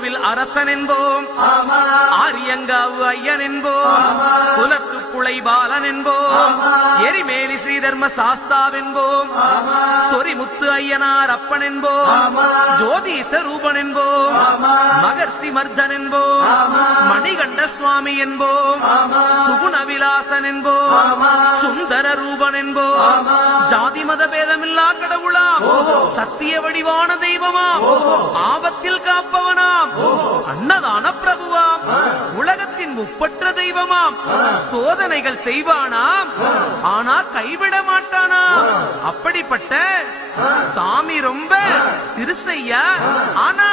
கோவில் அரசன் என்போம். ஆரியங்காவு ஐயன் என்போம். குலத்து புலை பாலன் என்போம். எரிமேலி ஸ்ரீதர்ம சாஸ்தாவென்போம் சொரிமுத்து ஐயனார் அப்பன் என்போம். ஜோதிச ரூபன் என்போம். மகர்ஷி மர்தன் என்போம். மணிகண்ட சுவாமி என்போம். சுகுண விலாசன் என்போம். சுந்தர ரூபன் என்போம். ஜாதி மத பேதமில்லா கடவுளாம். சத்திய வடிவான தெய்வமாம். ஆபத்தில் காப்பவன் தெய்வமாம் சோதனைகள் செய்வானாம். ஆனா கைவிட மாட்டானாம். அப்படிப்பட்ட சாமி ரொம்ப சிறுசையா ஆனா